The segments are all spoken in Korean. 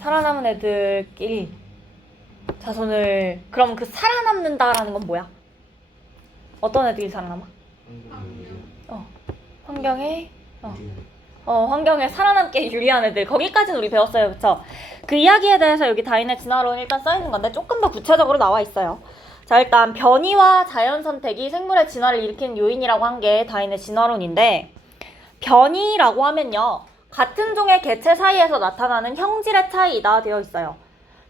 살아남은 애들끼리 자손을, 그럼 그 살아남는다라는 건 뭐야? 어떤 애들이 살아남아? 환경에 환경에 살아남게 유리한 애들. 거기까지는 우리 배웠어요. 그쵸? 그 이야기에 대해서 여기 다인의 진화론 일단 써있는 건데 조금 더 구체적으로 나와 있어요. 자, 일단 변이와 자연 선택이 생물의 진화를 일으키는 요인이라고 한 게 다인의 진화론인데, 변이라고 하면요, 같은 종의 개체 사이에서 나타나는 형질의 차이다 되어 있어요.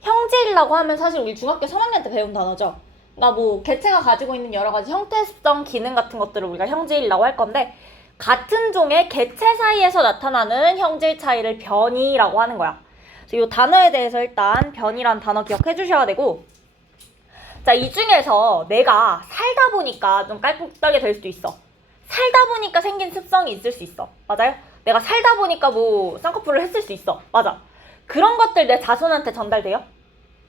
형질이라고 하면 사실 우리 중학교 3학년 때 배운 단어죠. 그러니까 뭐 개체가 가지고 있는 여러 가지 형태, 습성, 기능 같은 것들을 우리가 형질이라고 할 건데, 같은 종의 개체 사이에서 나타나는 형질 차이를 변이라고 하는 거야. 그래서 이 단어에 대해서 일단 변이란 단어 기억해 주셔야 되고, 자, 이 중에서 내가 살다 보니까 좀 깔끔하게 될 수도 있어. 살다 보니까 생긴 습성이 있을 수 있어. 맞아요? 내가 살다 보니까 뭐 쌍꺼풀을 했을 수 있어. 맞아. 그런 것들 내 자손한테 전달돼요?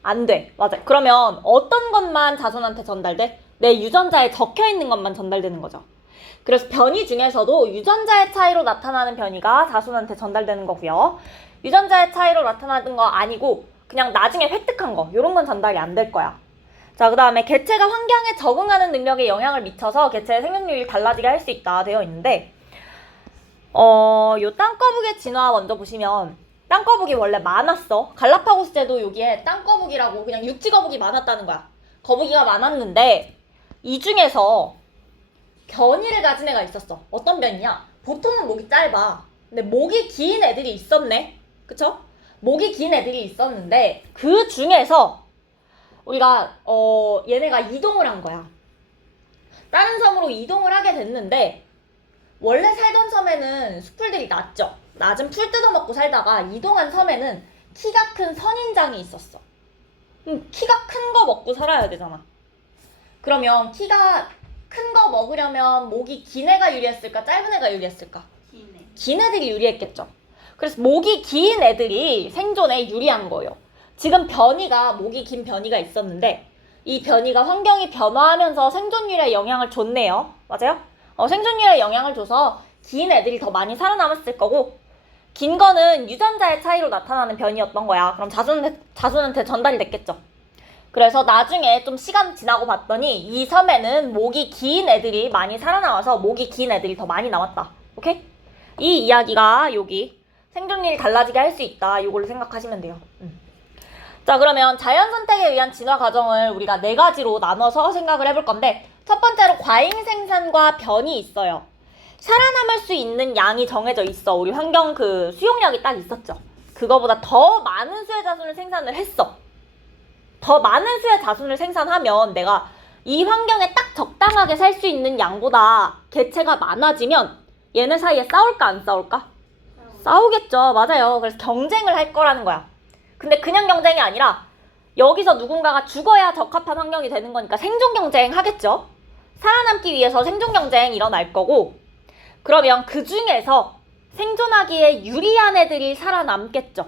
안 돼. 맞아. 그러면 어떤 것만 자손한테 전달돼? 내 유전자에 적혀있는 것만 전달되는 거죠. 그래서 변이 중에서도 유전자의 차이로 나타나는 변이가 자손한테 전달되는 거고요. 유전자의 차이로 나타나는 거 아니고 그냥 나중에 획득한 거, 이런 건 전달이 안 될 거야. 자, 그 다음에 개체가 환경에 적응하는 능력에 영향을 미쳐서 개체의 생명률이 달라지게 할 수 있다 되어 있는데, 요 땅거북이의 진화 먼저 보시면, 땅거북이 원래 많았어. 갈라파고스제도 여기에 땅거북이라고 그냥 육지거북이 많았다는 거야. 거북이가 많았는데 이 중에서 변이를 가진 애가 있었어. 어떤 변이냐? 보통은 목이 짧아. 근데 목이 긴 애들이 있었네. 그쵸? 목이 긴 애들이 있었는데 그 중에서 우리가 얘네가 이동을 한 거야. 다른 섬으로 이동을 하게 됐는데, 원래 살던 섬에는 숲풀들이 낮죠. 낮은 풀 뜯어먹고 살다가 이동한 섬에는 키가 큰 선인장이 있었어. 키가 큰 거 먹고 살아야 되잖아. 그러면 키가 큰 거 먹으려면 목이 긴 애가 유리했을까? 짧은 애가 유리했을까? 긴 애들이 유리했겠죠. 그래서 목이 긴 애들이 생존에 유리한 거예요. 지금 변이가, 목이 긴 변이가 있었는데 이 변이가 환경이 변화하면서 생존율에 영향을 줬네요. 맞아요? 생존율에 영향을 줘서 긴 애들이 더 많이 살아남았을 거고, 긴 거는 유전자의 차이로 나타나는 변이였던 거야. 그럼 자손한테 전달이 됐겠죠. 그래서 나중에 좀 시간 지나고 봤더니 이 섬에는 목이 긴 애들이 많이 살아남아서 목이 긴 애들이 더 많이 남았다. 오케이? 이 이야기가 여기 생존율이 달라지게 할 수 있다. 이걸로 생각하시면 돼요. 자, 그러면 자연 선택에 의한 진화 과정을 우리가 4가지로 나눠서 생각을 해볼 건데, 첫 번째로 과잉 생산과 변이 있어요. 살아남을 수 있는 양이 정해져 있어. 우리 환경 그 수용량이 딱 있었죠. 그거보다 더 많은 수의 자손을 생산을 했어. 더 많은 수의 자손을 생산하면 내가 이 환경에 딱 적당하게 살 수 있는 양보다 개체가 많아지면 얘네 사이에 싸울까 안 싸울까? 싸우겠죠. 맞아요. 그래서 경쟁을 할 거라는 거야. 근데 그냥 경쟁이 아니라 여기서 누군가가 죽어야 적합한 환경이 되는 거니까 생존 경쟁 하겠죠. 살아남기 위해서 생존 경쟁 일어날 거고, 그러면 그 중에서 생존하기에 유리한 애들이 살아남겠죠.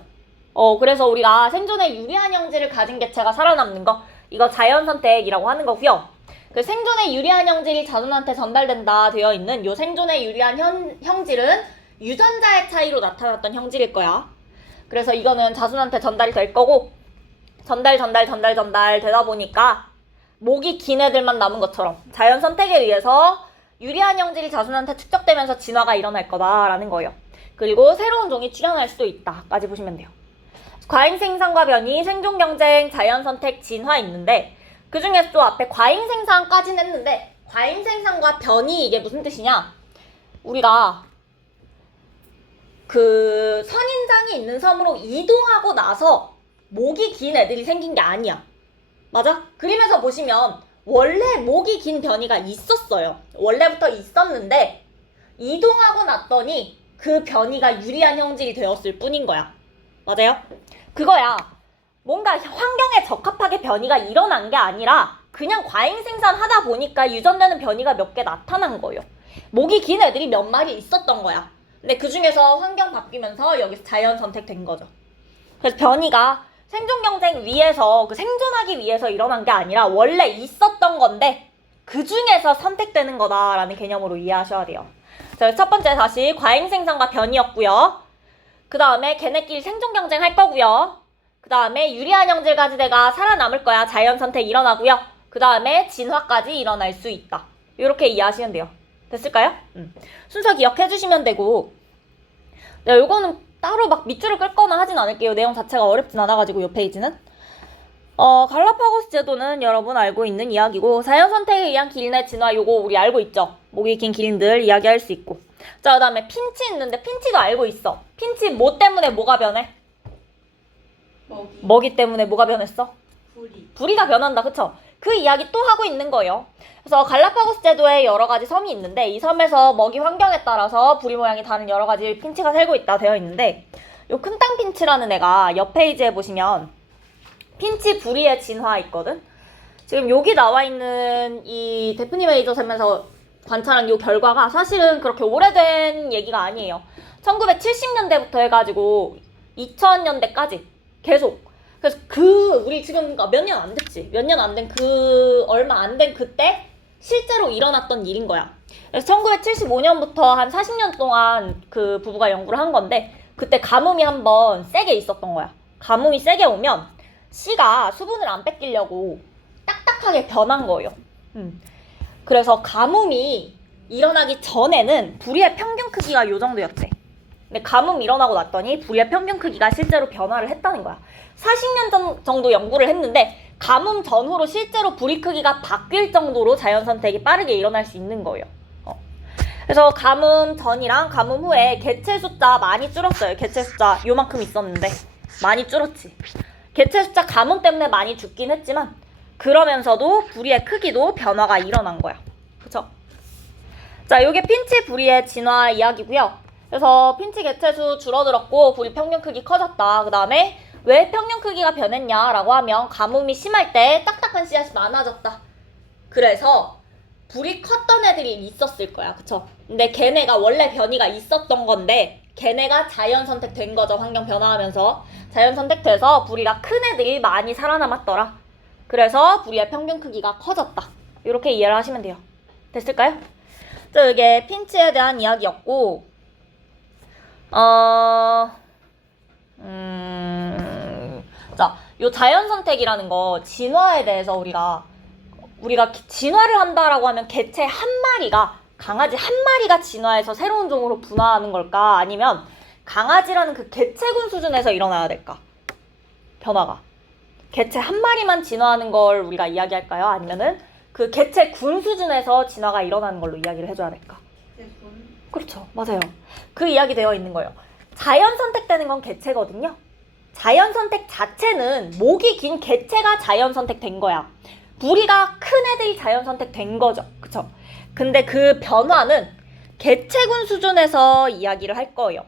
그래서 우리가 생존에 유리한 형질을 가진 개체가 살아남는 거, 이거 자연 선택이라고 하는 거고요. 그 생존에 유리한 형질이 자손한테 전달된다 되어 있는 요 생존에 유리한 형질은 유전자의 차이로 나타났던 형질일 거야. 그래서 이거는 자손한테 전달이 될 거고, 전달 되다 보니까 목이 긴 애들만 남은 것처럼 자연 선택에 의해서 유리한 형질이 자손한테 축적되면서 진화가 일어날 거다라는 거예요. 그리고 새로운 종이 출현할 수도 있다까지 보시면 돼요. 과잉 생산과 변이, 생존 경쟁, 자연 선택, 진화 있는데, 그 중에서 또 앞에 과잉 생산까지는 했는데, 과잉 생산과 변이 이게 무슨 뜻이냐? 우리가 그 선인장이 있는 섬으로 이동하고 나서 목이 긴 애들이 생긴 게 아니야. 맞아? 그림에서 보시면 원래 목이 긴 변이가 있었어요. 원래부터 있었는데 이동하고 났더니 그 변이가 유리한 형질이 되었을 뿐인 거야. 맞아요? 그거야. 뭔가 환경에 적합하게 변이가 일어난 게 아니라 그냥 과잉 생산하다 보니까 유전되는 변이가 몇 개 나타난 거예요. 목이 긴 애들이 몇 마리 있었던 거야. 근데 그 중에서 환경 바뀌면서 여기서 자연 선택된 거죠. 그래서 변이가 생존 경쟁 위해서, 그 생존하기 위해서 일어난 게 아니라 원래 있었던 건데 그 중에서 선택되는 거다라는 개념으로 이해하셔야 돼요. 자, 첫 번째 다시 과잉 생산과 변이였고요. 그 다음에 걔네끼리 생존 경쟁 할 거고요. 그 다음에 유리한 형질 가지대가 살아남을 거야. 자연 선택 일어나고요. 그 다음에 진화까지 일어날 수 있다. 이렇게 이해하시면 돼요. 됐을까요? 순서 기억해 주시면 되고, 네, 요거는 따로 막 밑줄을 끌거나 하진 않을게요. 내용 자체가 어렵진 않아가지고 요 페이지는. 갈라파고스 제도는 여러분 알고 있는 이야기고, 자연 선택에 의한 기린의 진화 요거 우리 알고 있죠. 목이 긴 기린들 이야기할 수 있고. 자, 그 다음에 핀치 있는데 핀치도 알고 있어. 핀치 뭐 때문에 뭐가 변해? 먹이 때문에 뭐가 변했어? 부리가 변한다. 그쵸? 그 이야기 또 하고 있는 거예요. 그래서 갈라파고스 제도에 여러 가지 섬이 있는데 이 섬에서 먹이 환경에 따라서 부리 모양이 다른 여러 가지 핀치가 살고 있다 되어 있는데, 요 큰 땅 핀치라는 애가 옆 페이지에 보시면 핀치 부리의 진화 있거든? 지금 여기 나와 있는 이 데프니 메이저 샘에서 관찰한 요 결과가 사실은 그렇게 오래된 얘기가 아니에요. 1970년대부터 해가지고 2000년대까지 계속. 그래서 우리 지금 몇 년 안 됐지? 몇 년 안 된 얼마 안 된 그때 실제로 일어났던 일인 거야. 그래서 1975년부터 한 40년 동안 그 부부가 연구를 한 건데, 그때 가뭄이 한번 세게 있었던 거야. 가뭄이 세게 오면 씨가 수분을 안 뺏기려고 딱딱하게 변한 거예요. 그래서 가뭄이 일어나기 전에는 부리의 평균 크기가 요 정도였대. 근데 가뭄이 일어나고 났더니 부리의 평균 크기가 실제로 변화를 했다는 거야. 40년 정도 연구를 했는데 가뭄 전후로 실제로 부리 크기가 바뀔 정도로 자연 선택이 빠르게 일어날 수 있는 거예요. 그래서 가뭄 전이랑 가뭄 후에 개체 숫자 많이 줄었어요. 개체 숫자 요만큼 있었는데 많이 줄었지. 개체 숫자 가뭄 때문에 많이 죽긴 했지만 그러면서도 부리의 크기도 변화가 일어난 거야. 그쵸? 자, 요게 핀치 부리의 진화 이야기고요. 그래서 핀치 개체수 줄어들었고 부리 평균 크기 커졌다. 그 다음에 왜 평균 크기가 변했냐라고 하면 가뭄이 심할 때 딱딱한 씨앗이 많아졌다. 그래서 불이 컸던 애들이 있었을 거야. 그쵸? 근데 걔네가 원래 변이가 있었던 건데 걔네가 자연 선택된 거죠. 환경 변화하면서 자연 선택돼서 부리가 큰 애들이 많이 살아남았더라. 그래서 부리의 평균 크기가 커졌다. 이렇게 이해를 하시면 돼요. 됐을까요? 자, 이게 핀치에 대한 이야기였고, 자, 요 자연 선택이라는 거 진화에 대해서 우리가 진화를 한다라고 하면 개체 한 마리가, 강아지 한 마리가 진화해서 새로운 종으로 분화하는 걸까? 아니면 강아지라는 그 개체군 수준에서 일어나야 될까? 변화가. 개체 한 마리만 진화하는 걸 우리가 이야기할까요? 아니면은 그 개체군 수준에서 진화가 일어나는 걸로 이야기를 해줘야 될까? 그렇죠. 맞아요. 그 이야기 되어 있는 거예요. 자연 선택되는 건 개체거든요. 자연 선택 자체는 목이 긴 개체가 자연 선택된 거야. 부리가 큰 애들이 자연 선택된 거죠. 그쵸? 근데 그 변화는 개체군 수준에서 이야기를 할 거예요.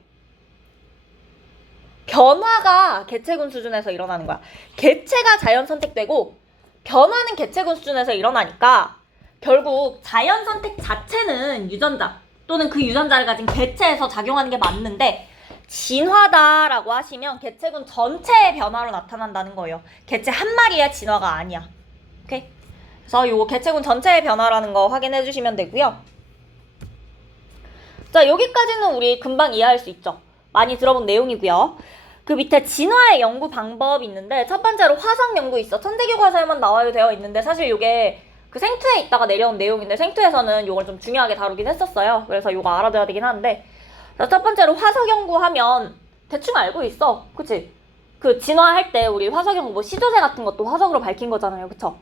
변화가 개체군 수준에서 일어나는 거야. 개체가 자연 선택되고 변화는 개체군 수준에서 일어나니까 결국 자연 선택 자체는 유전자 또는 그 유전자를 가진 개체에서 작용하는 게 맞는데, 진화다라고 하시면 개체군 전체의 변화로 나타난다는 거예요. 개체 한 마리의 진화가 아니야. 오케이? 그래서 요거 개체군 전체의 변화라는 거 확인해 주시면 되고요. 자, 여기까지는 우리 금방 이해할 수 있죠. 많이 들어본 내용이고요. 그 밑에 진화의 연구 방법이 있는데, 첫 번째로 화석 연구 있어. 천재교과서에만 나와요 되어 있는데, 사실 요게 그 생투에 있다가 내려온 내용인데 생투에서는 요걸 좀 중요하게 다루긴 했었어요. 그래서 요거 알아둬야 되긴 하는데, 자, 첫 번째로 화석 연구하면 대충 알고 있어. 그치? 그 진화할 때 우리 화석 연구, 뭐 시조새 같은 것도 화석으로 밝힌 거잖아요. 그쵸?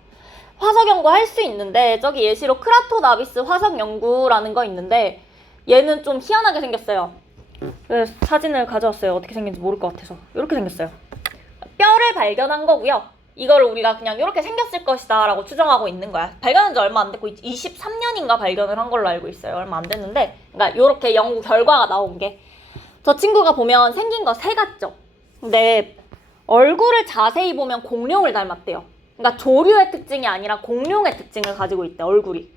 화석 연구 할 수 있는데, 저기 예시로 크라토나비스 화석 연구라는 거 있는데, 얘는 좀 희한하게 생겼어요. 그래서 사진을 가져왔어요. 어떻게 생긴지 모를 것 같아서. 이렇게 생겼어요. 뼈를 발견한 거고요. 이거를 우리가 그냥 이렇게 생겼을 것이다 라고 추정하고 있는 거야. 발견한 지 얼마 안 됐고 23년인가 발견을 한 걸로 알고 있어요. 얼마 안 됐는데, 그러니까 이렇게 연구 결과가 나온 게, 저 친구가 보면 생긴 거 새 같죠? 근데 얼굴을 자세히 보면 공룡을 닮았대요. 그러니까 조류의 특징이 아니라 공룡의 특징을 가지고 있대. 얼굴이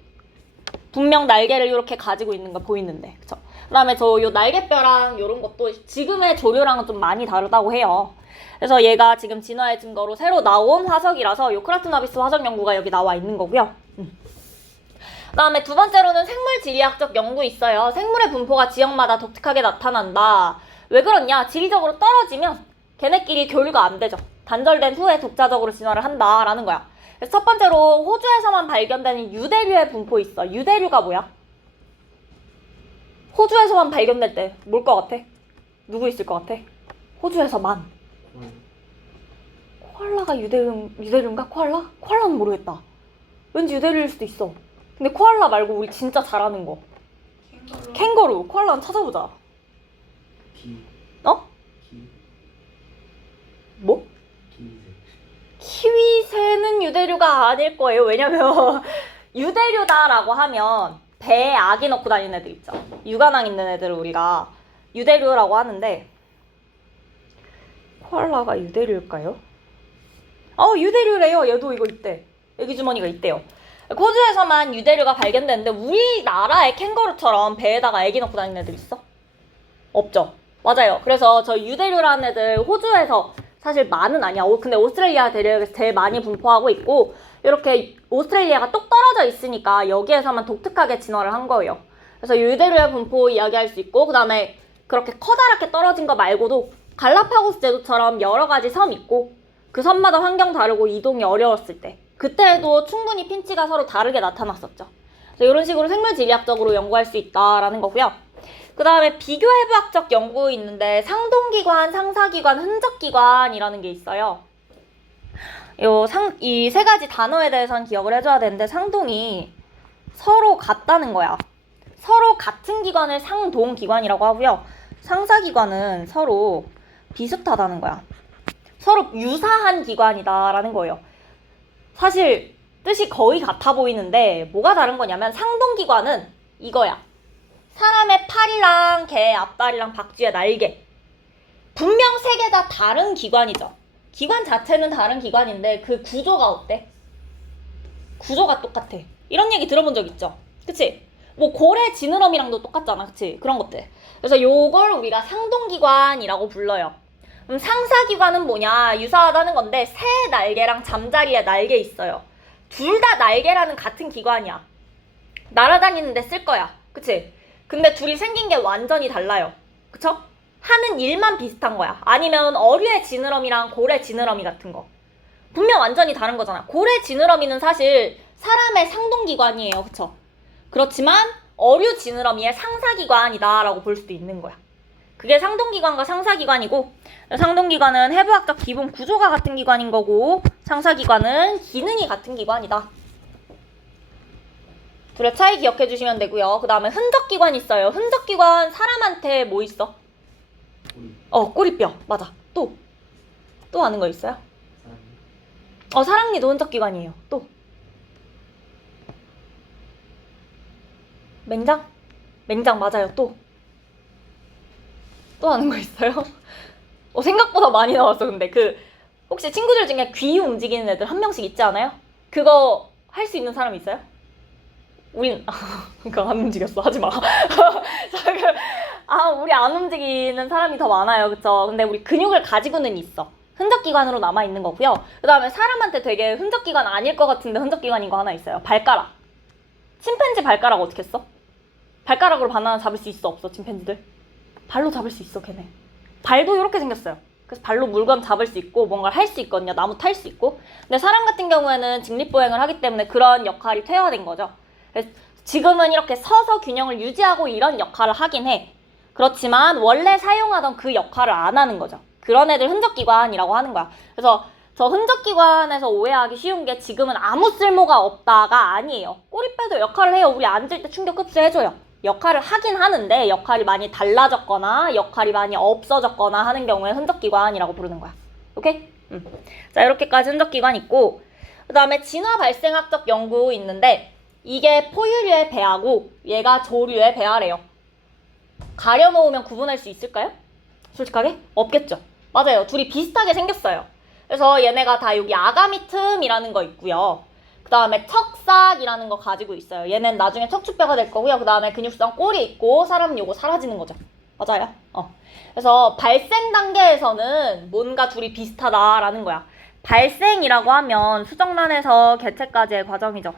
분명 날개를 이렇게 가지고 있는 거 보이는데, 그쵸? 그 다음에 저 요 날개뼈랑 요런 것도 지금의 조류랑은 좀 많이 다르다고 해요. 그래서 얘가 지금 진화의 증거로 새로 나온 화석이라서 요 크라토나비스 화석 연구가 여기 나와 있는 거고요. 그 다음에 두 번째로는 생물 지리학적 연구 있어요. 생물의 분포가 지역마다 독특하게 나타난다. 왜 그러냐? 지리적으로 떨어지면 걔네끼리 교류가 안 되죠. 단절된 후에 독자적으로 진화를 한다라는 거야. 그래서 첫 번째로 호주에서만 발견되는 유대류의 분포 있어. 유대류가 뭐야? 호주에서만 발견될 때 뭘 것 같아? 누구 있을 것 같아? 호주에서만. 코알라가 유대류인가? 코알라? 코알라는 모르겠다. 왠지 유대류일 수도 있어. 근데 코알라 말고 우리 진짜 잘 아는 거. 캥거루. 코알라는 찾아보자. 어? 뭐? 키위새는 유대류가 아닐 거예요. 왜냐면 유대류다라고 하면 배에 아기 넣고 다니는 애들 있죠. 육아낭 있는 애들을 우리가 유대류라고 하는데 코알라가 유대류일까요? 유대류래요. 얘도 이거 있대. 애기 주머니가 있대요. 호주에서만 유대류가 발견됐는데 우리나라의 캥거루처럼 배에다가 애기 넣고 다니는 애들 있어? 없죠. 맞아요. 그래서 저 유대류라는 애들 호주에서 사실 많은 아니야. 근데 오스트레일리아 대륙에서 제일 많이 분포하고 있고 이렇게 오스트레일리아가 똑 떨어져 있으니까 여기에서만 독특하게 진화를 한 거예요. 그래서 유대류의 분포 이야기할 수 있고 그 다음에 그렇게 커다랗게 떨어진 거 말고도 갈라파고스 제도처럼 여러 가지 섬 있고 그 섬마다 환경 다르고 이동이 어려웠을 때 그때도 충분히 핀치가 서로 다르게 나타났었죠. 그래서 이런 식으로 생물지리학적으로 연구할 수 있다라는 거고요. 그 다음에 비교해부학적 연구 있는데 상동기관, 상사기관, 흔적기관이라는 게 있어요. 이 세 가지 단어에 대해서는 기억을 해줘야 되는데 상동이 서로 같다는 거야. 서로 같은 기관을 상동기관이라고 하고요. 상사기관은 서로 비슷하다는 거야. 서로 유사한 기관이다라는 거예요. 사실 뜻이 거의 같아 보이는데 뭐가 다른 거냐면 상동기관은 이거야. 사람의 팔이랑 개의 앞다리랑 박쥐의 날개. 분명 세 개 다 다른 기관이죠. 기관 자체는 다른 기관인데 그 구조가 어때? 구조가 똑같아. 이런 얘기 들어본 적 있죠? 그치? 뭐 고래 지느러미랑도 똑같잖아. 그치? 그런 것들. 그래서 요걸 우리가 상동기관이라고 불러요. 그럼 상사기관은 뭐냐? 유사하다는 건데 새 날개랑 잠자리에 날개 있어요. 둘 다 날개라는 같은 기관이야. 날아다니는데 쓸 거야. 그치? 근데 둘이 생긴 게 완전히 달라요. 그쵸? 하는 일만 비슷한 거야. 아니면 어류의 지느러미랑 고래 지느러미 같은 거. 분명 완전히 다른 거잖아. 고래 지느러미는 사실 사람의 상동기관이에요. 그쵸? 그렇지만 어류 지느러미의 상사기관이다 라고 볼 수도 있는 거야. 그게 상동기관과 상사기관이고 상동기관은 해부학적 기본 구조가 같은 기관인 거고 상사기관은 기능이 같은 기관이다. 둘의 차이 기억해 주시면 되고요. 그 다음에 흔적기관 있어요. 흔적기관 사람한테 뭐 있어? 꼬리뼈. 맞아. 또 아는 거 있어요? 사랑니도 흔적기관이에요. 또 맹장? 맹장 맞아요. 또 아는 거 있어요? 생각보다 많이 나왔어. 근데 혹시 친구들 중에 귀 움직이는 애들 한 명씩 있지 않아요? 그거 할 수 있는 사람 있어요? 우린 그거 안 움직였어. 하지 마. 우리 안 움직이는 사람이 더 많아요. 그쵸? 근데 우리 근육을 가지고는 있어. 흔적기관으로 남아있는 거고요. 그 다음에 사람한테 되게 흔적기관 아닐 것 같은데 흔적기관인 거 하나 있어요. 발가락. 침팬지 발가락 어떻게 써? 발가락으로 바나나 잡을 수 있어? 없어? 침팬지들? 발로 잡을 수 있어. 걔네. 발도 이렇게 생겼어요. 그래서 발로 물건 잡을 수 있고 뭔가를 할 수 있거든요. 나무 탈 수 있고. 근데 사람 같은 경우에는 직립보행을 하기 때문에 그런 역할이 퇴화된 거죠. 그래서 지금은 이렇게 서서 균형을 유지하고 이런 역할을 하긴 해. 그렇지만 원래 사용하던 그 역할을 안 하는 거죠. 그런 애들 흔적기관이라고 하는 거야. 그래서 저 흔적기관에서 오해하기 쉬운 게 지금은 아무 쓸모가 없다가 아니에요. 꼬리뼈도 역할을 해요. 우리 앉을 때 충격 흡수해줘요. 역할을 하긴 하는데 역할이 많이 달라졌거나 역할이 많이 없어졌거나 하는 경우에 흔적기관이라고 부르는 거야. 오케이? 자, 이렇게까지 흔적기관 있고 그 다음에 진화 발생학적 연구 있는데 이게 포유류의 배아고 얘가 조류의 배아래요. 가려놓으면 구분할 수 있을까요? 솔직하게? 없겠죠. 맞아요. 둘이 비슷하게 생겼어요. 그래서 얘네가 다 여기 아가미 틈이라는 거 있고요. 그 다음에 척삭이라는 거 가지고 있어요. 얘는 나중에 척추뼈가 될 거고요. 그 다음에 근육성 꼬리 있고 사람은 요거 사라지는 거죠. 맞아요. 그래서 발생 단계에서는 뭔가 둘이 비슷하다라는 거야. 발생이라고 하면 수정란에서 개체까지의 과정이죠.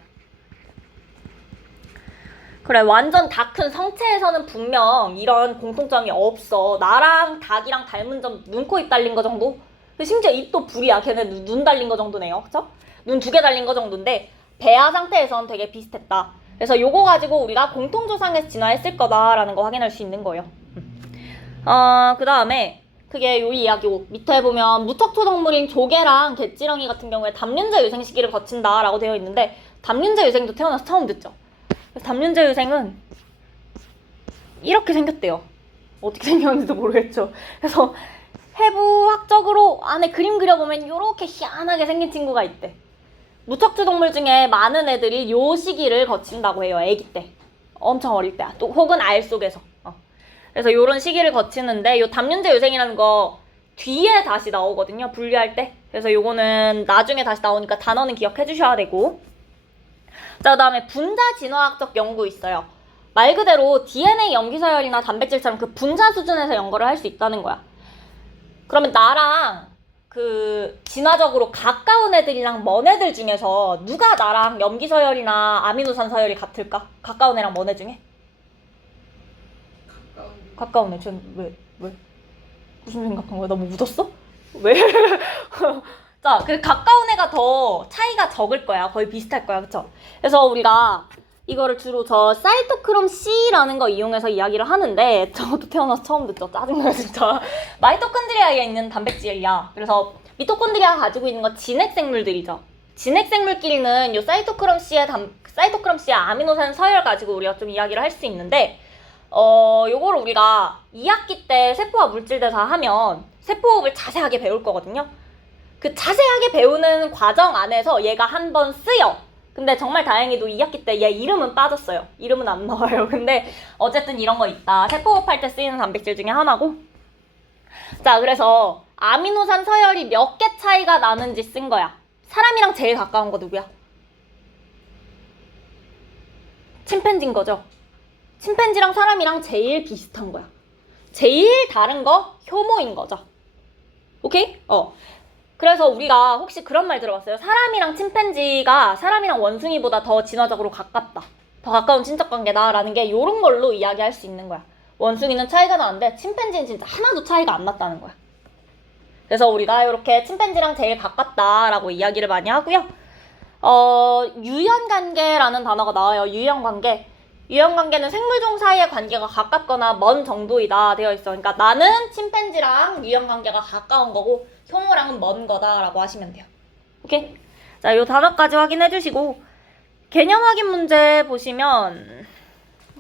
그래, 완전 다 큰 성체에서는 분명 이런 공통점이 없어. 나랑 닭이랑 닮은 점 눈, 코, 입 달린 거 정도? 심지어 입도 불이야. 걔네 눈 달린 거 정도네요. 그쵸? 눈 2개 달린 거 정도인데 배아 상태에선 되게 비슷했다. 그래서 요거 가지고 우리가 공통조상에서 진화했을 거다라는 거 확인할 수 있는 거예요. 그 다음에 그게 요 이야기고 밑에 보면 무턱토 동물인 조개랑 개찌렁이 같은 경우에 담륜자 유생 시기를 거친다라고 되어 있는데 담륜자 유생도 태어나서 처음 듣죠. 담륜자 유생은 이렇게 생겼대요. 어떻게 생겼는지도 모르겠죠. 그래서 해부학적으로 안에 그림 그려보면 이렇게 희한하게 생긴 친구가 있대. 무척추 동물 중에 많은 애들이 요 시기를 거친다고 해요. 아기 때. 엄청 어릴 때. 또 혹은 알 속에서. 그래서 요런 시기를 거치는데 요 담륜제 유생이라는 거 뒤에 다시 나오거든요. 분류할 때. 그래서 요거는 나중에 다시 나오니까 단어는 기억해 주셔야 되고. 자, 그 다음에 분자 진화학적 연구 있어요. 말 그대로 DNA 염기서열이나 단백질처럼 그 분자 수준에서 연구를 할 수 있다는 거야. 그러면 나랑 그 진화적으로 가까운 애들이랑 먼 애들 중에서 누가 나랑 염기서열이나 아미노산 서열이 같을까? 가까운 애랑 먼 애 중에? 가까운 애. 왜? 무슨 생각한 거야? 나 뭐 묻었어? 왜? 자, 그 가까운 애가 더 차이가 적을 거야. 거의 비슷할 거야. 그쵸? 그래서 우리가 이거를 주로 저 사이토크롬 C라는 거 이용해서 이야기를 하는데 저도 태어나서 처음 듣죠. 짜증나요 진짜. 마이토콘드리아에 있는 단백질이야. 그래서 미토콘드리아가 가지고 있는 거 진핵생물들이죠. 진핵생물끼리는 요 사이토크롬 C의 아미노산 서열 가지고 우리가 좀 이야기를 할 수 있는데 요거를 우리가 2학기 때 세포와 물질대사 하면 세포호흡을 자세하게 배울 거거든요. 그 자세하게 배우는 과정 안에서 얘가 한 번 쓰여. 근데 정말 다행히도 2학기 때 얘 이름은 빠졌어요. 이름은 안 나와요. 근데 어쨌든 이런 거 있다. 세포호흡할 때 쓰이는 단백질 중에 하나고. 자, 그래서 아미노산 서열이 몇 개 차이가 나는지 쓴 거야. 사람이랑 제일 가까운 거 누구야? 침팬지인 거죠. 침팬지랑 사람이랑 제일 비슷한 거야. 제일 다른 거 효모인 거죠. 오케이? 그래서 우리가 혹시 그런 말 들어봤어요? 사람이랑 침팬지가 사람이랑 원숭이보다 더 진화적으로 가깝다. 더 가까운 친척 관계다. 라는 게 요런 걸로 이야기할 수 있는 거야. 원숭이는 차이가 나는데 침팬지는 진짜 하나도 차이가 안 났다는 거야. 그래서 우리가 이렇게 침팬지랑 제일 가깝다라고 이야기를 많이 하고요. 유연관계라는 단어가 나와요. 유연관계. 유연관계는 생물종 사이의 관계가 가깝거나 먼 정도이다 되어 있어. 그러니까 나는 침팬지랑 유연관계가 가까운 거고 효모랑은 먼 거다라고 하시면 돼요. 오케이? 자, 요 단어까지 확인해 주시고 개념 확인 문제 보시면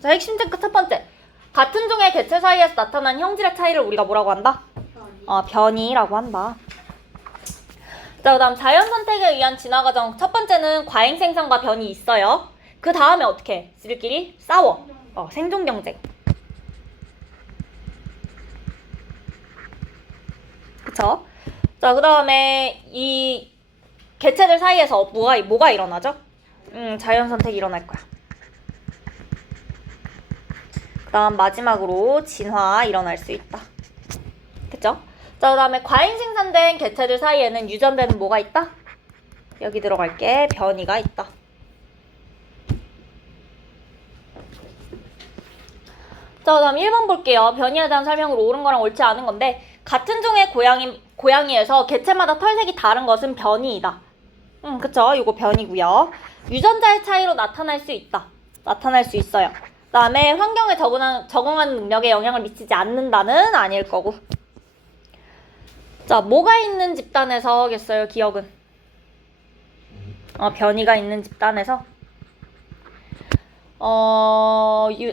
자, 핵심 체크 첫 번째. 같은 종의 개체 사이에서 나타난 형질의 차이를 우리가 뭐라고 한다? 변이라고 한다. 자, 그 다음 자연 선택에 의한 진화 과정. 첫 번째는 과잉 생산과 변이 있어요. 그 다음에 어떻게 해? 지들끼리 싸워. 생존 경쟁. 그쵸? 자, 그 다음에 이 개체들 사이에서 뭐가 일어나죠? 자연 선택이 일어날 거야. 그 다음 마지막으로 진화 일어날 수 있다. 그쵸? 자, 그 다음에 과잉 생산된 개체들 사이에는 유전되는 뭐가 있다? 여기 들어갈게. 변이가 있다. 자, 그 다음 1번 볼게요. 변이에 대한 설명으로 옳은 거랑 옳지 않은 건데 같은 종의 고양이에서 개체마다 털색이 다른 것은 변이이다. 그쵸? 이거 변이고요. 유전자의 차이로 나타날 수 있다. 나타날 수 있어요. 그 다음에 환경에 적응하는 능력에 영향을 미치지 않는다는 아닐 거고. 자, 뭐가 있는 집단에서겠어요, 기억은? 변이가 있는 집단에서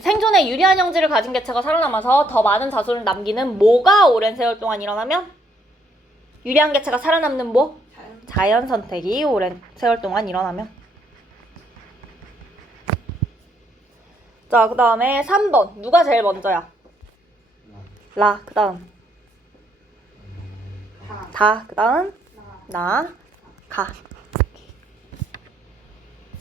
생존에 유리한 형질을 가진 개체가 살아남아서 더 많은 자손을 남기는 뭐가 오랜 세월 동안 일어나면? 유리한 개체가 살아남는 뭐? 자연 선택이 오랜 세월 동안 일어나면. 자, 그 다음에 3번. 누가 제일 먼저야? 라. 그 다음. 다. 그 다음. 나. 가.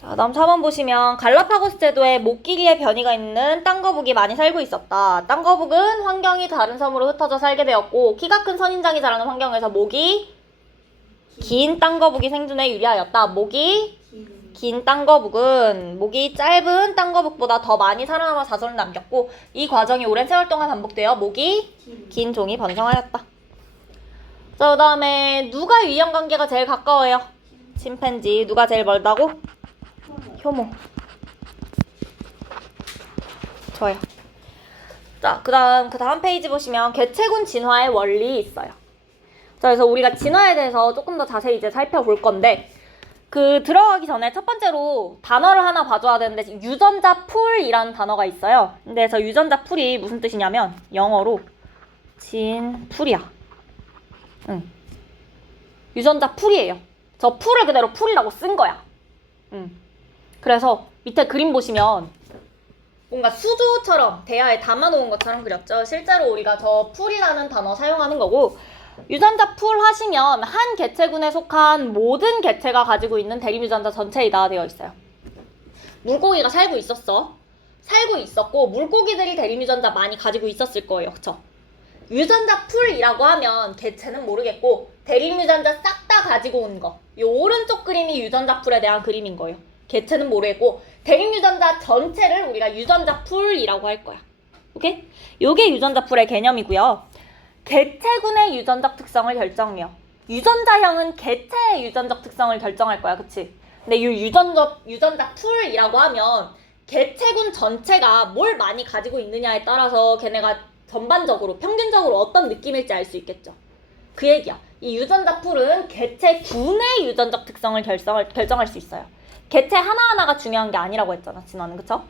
자, 다음 4번 보시면 갈라파고스 제도에 목길이의 변이가 있는 땅거북이 많이 살고 있었다. 땅거북은 환경이 다른 섬으로 흩어져 살게 되었고 키가 큰 선인장이 자라는 환경에서 목이 긴 땅거북이 생존에 유리하였다. 목이 긴 땅거북은 목이 짧은 땅거북보다 더 많이 살아남아 자손을 남겼고 이 과정이 오랜 세월 동안 반복되어 목이 긴 종이 번성하였다. 자, 그 다음에 누가 유형 관계가 제일 가까워요? 침팬지. 누가 제일 멀다고? 효모. 좋아요. 자, 그 다음 페이지 보시면 개체군 진화의 원리 있어요. 자, 그래서 우리가 진화에 대해서 조금 더 자세히 이제 살펴볼 건데, 들어가기 전에 첫 번째로 단어를 하나 봐줘야 되는데, 유전자 풀이라는 단어가 있어요. 근데 저 유전자 풀이 무슨 뜻이냐면, 영어로 진풀이야. 유전자 풀이에요. 저 풀을 그대로 풀이라고 쓴 거야. 그래서 밑에 그림 보시면 뭔가 수조처럼 대야에 담아놓은 것처럼 그렸죠. 실제로 우리가 저 풀이라는 단어 사용하는 거고, 유전자 풀 하시면 한 개체군에 속한 모든 개체가 가지고 있는 대립유전자 전체이다 되어 있어요. 물고기가 살고 있었고 물고기들이 대립유전자 많이 가지고 있었을 거예요. 그쵸? 유전자 풀이라고 하면 개체는 모르겠고 대립유전자 싹 다 가지고 온 거, 이 오른쪽 그림이 유전자 풀에 대한 그림인 거예요. 개체는 모르겠고 대립유전자 전체를 우리가 유전자 풀이라고 할 거야. 오케이? 요게 유전자 풀의 개념이고요. 개체군의 유전적 특성을 결정해요. 유전자형은 개체의 유전적 특성을 결정할 거야. 그치? 근데 이 유전자 풀이라고 하면 개체군 전체가 뭘 많이 가지고 있느냐에 따라서 걔네가 전반적으로 평균적으로 어떤 느낌일지 알 수 있겠죠. 그 얘기야. 이 유전자 풀은 개체군의 유전적 특성을 결정할 수 있어요. 개체 하나하나가 중요한 게 아니라고 했잖아, 진화는. 그쵸?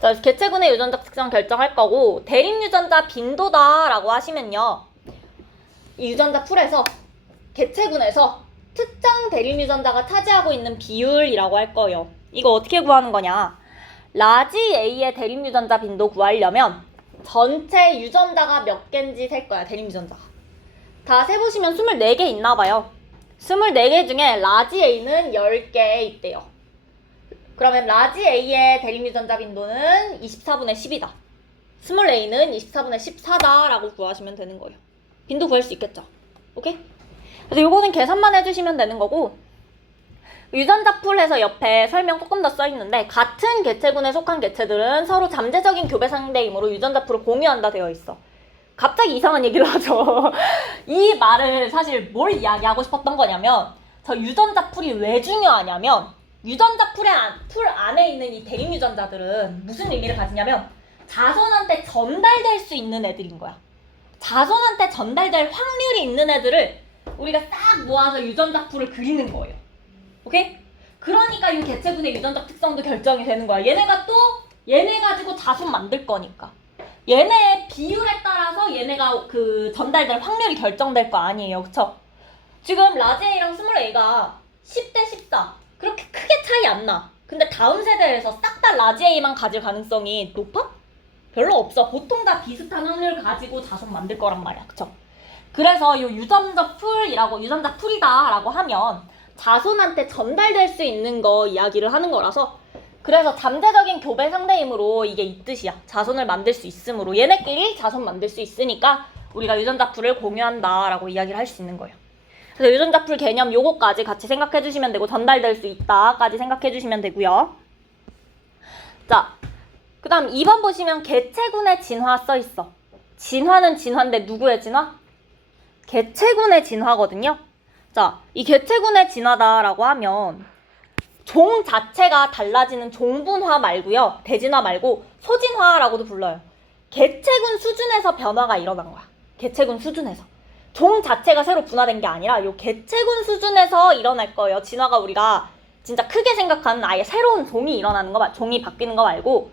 자, 개체군의 유전적 특성 결정할 거고, 대립유전자 빈도다라고 하시면요, 이 유전자 풀에서 개체군에서 특정 대립유전자가 차지하고 있는 비율이라고 할 거예요. 이거 어떻게 구하는 거냐? 라지 A의 대립유전자 빈도 구하려면 전체 유전자가 몇 개인지 셀 거야, 대립유전자가. 다 세보시면 24개 있나 봐요. 24개 중에 라지 A는 10개 있대요. 그러면 라지 A의 대립유전자 빈도는 24분의 10이다. 스몰 a는 24분의 14다라고 구하시면 되는 거예요. 빈도 구할 수 있겠죠? 오케이? 그래서 요거는 계산만 해주시면 되는 거고, 유전자 풀에서 옆에 설명 조금 더 써있는데, 같은 개체군에 속한 개체들은 서로 잠재적인 교배 상대이므로 유전자 풀을 공유한다 되어 있어. 갑자기 이상한 얘기를 하죠. 이 말을 사실 뭘 이야기하고 싶었던 거냐면, 저 유전자 풀이 왜 중요하냐면, 유전자 풀 안에 있는 이 대립유전자들은 무슨 의미를 가지냐면 자손한테 전달될 수 있는 애들인 거야. 자손한테 전달될 확률이 있는 애들을 우리가 싹 모아서 유전자 풀을 그리는 거예요. 오케이? 그러니까 이 개체군의 유전적 특성도 결정이 되는 거야. 얘네 가지고 자손 만들 거니까. 얘네의 비율에 따라서 얘네가 전달될 확률이 결정될 거 아니에요. 그쵸? 지금 라지 A랑 스몰 A가 10대 14. 그렇게 크게 차이 안 나. 근데 다음 세대에서 싹 다 라지 A만 가질 가능성이 높아? 별로 없어. 보통 다 비슷한 확률을 가지고 자손 만들 거란 말이야. 그쵸? 그래서 이 유전자 풀이다라고 하면 자손한테 전달될 수 있는 거 이야기를 하는 거라서, 그래서 잠재적인 교배 상대이므로 이게 이 뜻이야. 자손을 만들 수 있으므로 얘네끼리 자손 만들 수 있으니까 우리가 유전자 풀을 공유한다라고 이야기를 할 수 있는 거예요. 그래서 유전자 풀 개념 요거까지 같이 생각해 주시면 되고, 전달될 수 있다까지 생각해 주시면 되고요. 자, 그 다음 2번 보시면 개체군의 진화 써 있어. 진화는 진화인데 누구의 진화? 개체군의 진화거든요. 자, 이 개체군의 진화다라고 하면 종 자체가 달라지는 종분화 말고요, 대진화 말고 소진화라고도 불러요. 개체군 수준에서 변화가 일어난 거야. 개체군 수준에서. 종 자체가 새로 분화된 게 아니라 요 개체군 수준에서 일어날 거예요. 진화가 우리가 진짜 크게 생각하는 아예 새로운 종이 일어나는 거, 종이 바뀌는 거 말고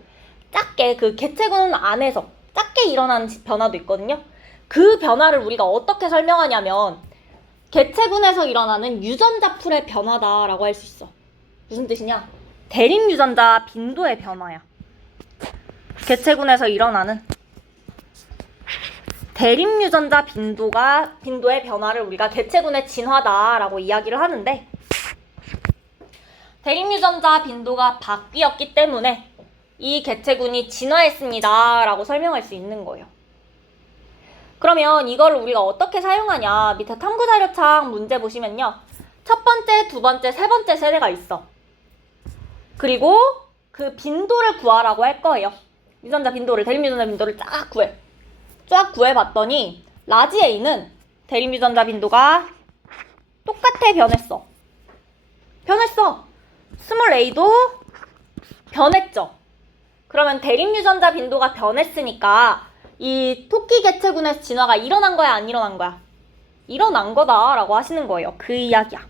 작게 그 개체군 안에서 작게 일어나는 변화도 있거든요. 그 변화를 우리가 어떻게 설명하냐면 개체군에서 일어나는 유전자 풀의 변화다라고 할 수 있어. 무슨 뜻이냐? 대립유전자 빈도의 변화야. 개체군에서 일어나는 대립유전자 빈도의 변화를 우리가 개체군의 진화다라고 이야기를 하는데, 대립유전자 빈도가 바뀌었기 때문에 이 개체군이 진화했습니다 라고 설명할 수 있는 거예요. 그러면 이걸 우리가 어떻게 사용하냐? 밑에 탐구자료창 문제 보시면요, 첫 번째, 두 번째, 세 번째 세대가 있어. 그리고 그 빈도를 구하라고 할 거예요. 유전자 빈도를, 대립유전자 빈도를 쫙 구해봤더니 라지 A는 대립유전자 빈도가 똑같아, 변했어. 변했어. 스몰 a도 변했죠. 그러면 대립유전자 빈도가 변했으니까 이 토끼 개체군에서 진화가 일어난 거야, 안 일어난 거야? 일어난 거다라고 하시는 거예요. 그 이야기야.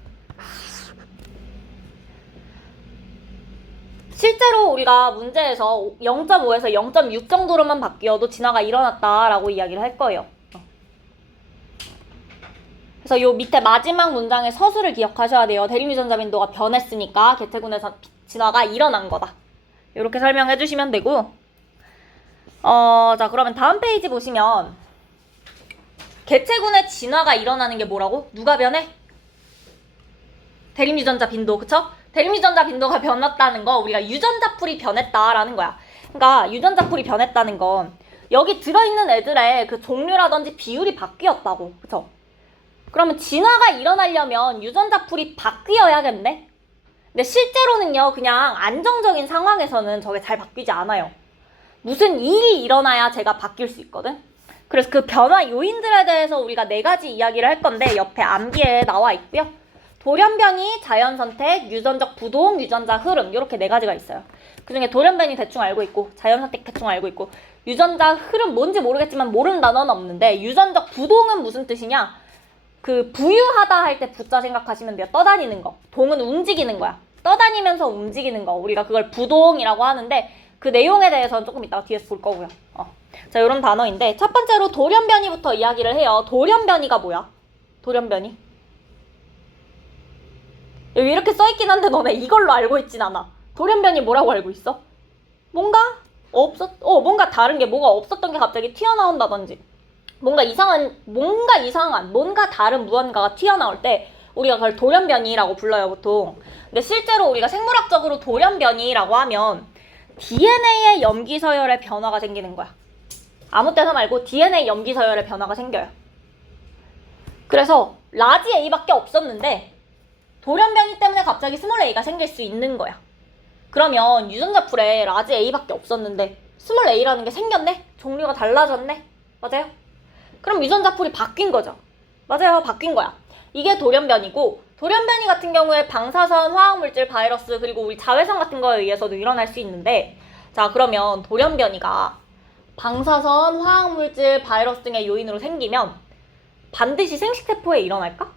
실제로 우리가 문제에서 0.5에서 0.6 정도로만 바뀌어도 진화가 일어났다라고 이야기를 할 거예요. 그래서 요 밑에 마지막 문장의 서술을 기억하셔야 돼요. 대립유전자 빈도가 변했으니까 개체군에서 진화가 일어난 거다. 이렇게 설명해 주시면 되고, 자, 그러면 다음 페이지 보시면 개체군의 진화가 일어나는 게 뭐라고? 누가 변해? 대립유전자 빈도, 그쵸? 대립유전자 빈도가 변했다는 거 우리가 유전자풀이 변했다라는 거야. 그러니까 유전자풀이 변했다는 건 여기 들어있는 애들의 그 종류라든지 비율이 바뀌었다고, 그쵸? 그러면 진화가 일어나려면 유전자풀이 바뀌어야겠네? 근데 실제로는요, 그냥 안정적인 상황에서는 저게 잘 바뀌지 않아요. 무슨 일이 일어나야 제가 바뀔 수 있거든? 그래서 그 변화 요인들에 대해서 우리가 4가지 이야기를 할 건데 옆에 암기에 나와 있고요. 돌연변이, 자연선택, 유전적 부동, 유전자 흐름 이렇게 4가지가 있어요. 그중에 돌연변이 대충 알고 있고 자연선택 대충 알고 있고 유전자 흐름 뭔지 모르겠지만 모르는 단어는 없는데 유전적 부동은 무슨 뜻이냐? 그 부유하다 할 때 부자 생각하시면 돼요. 떠다니는 거. 동은 움직이는 거야. 떠다니면서 움직이는 거. 우리가 그걸 부동이라고 하는데 그 내용에 대해서는 조금 이따가 뒤에서 볼 거고요. 자, 이런 단어인데 첫 번째로 돌연변이부터 이야기를 해요. 돌연변이가 뭐야? 돌연변이? 여기 이렇게 써있긴 한데 너네 이걸로 알고 있진 않아. 돌연변이 뭐라고 알고 있어? 뭔가 다른 게 뭐가 없었던 게 갑자기 튀어나온다든지 뭔가 다른 무언가가 튀어나올 때 우리가 그걸 돌연변이라고 불러요, 보통. 근데 실제로 우리가 생물학적으로 돌연변이라고 하면 DNA의 염기서열의 변화가 생기는 거야. 아무 때나 말고 DNA 염기서열의 변화가 생겨요. 그래서 라지 A밖에 없었는데 돌연변이 때문에 갑자기 스몰 A가 생길 수 있는 거야. 그러면 유전자풀에 라지 A밖에 없었는데 스몰 A라는 게 생겼네? 종류가 달라졌네? 맞아요? 그럼 유전자풀이 바뀐 거죠. 맞아요, 바뀐 거야. 이게 돌연변이고 돌연변이 같은 경우에 방사선, 화학물질, 바이러스 그리고 우리 자외선 같은 거에 의해서도 일어날 수 있는데 자, 그러면 돌연변이가 방사선, 화학물질, 바이러스 등의 요인으로 생기면 반드시 생식세포에 일어날까?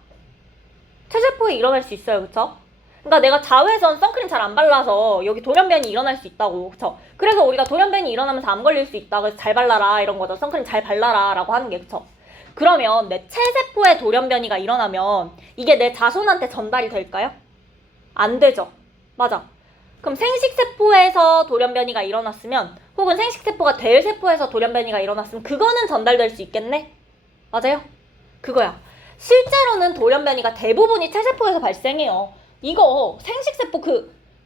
체세포에 일어날 수 있어요, 그쵸? 그러니까 내가 자외선 선크림 잘 안 발라서 여기 돌연변이 일어날 수 있다고, 그쵸? 그래서 우리가 돌연변이 일어나면서 암 걸릴 수 있다, 그래서 잘 발라라 이런 거죠. 선크림 잘 발라라 라고 하는 게, 그쵸? 그러면 내 체세포에 돌연변이가 일어나면 이게 내 자손한테 전달이 될까요? 안 되죠. 맞아. 그럼 생식세포에서 돌연변이가 일어났으면 혹은 생식세포가 될 세포에서 돌연변이가 일어났으면 그거는 전달될 수 있겠네? 맞아요? 그거야. 실제로는 돌연변이가 대부분이 체세포에서 발생해요. 이거 생식세포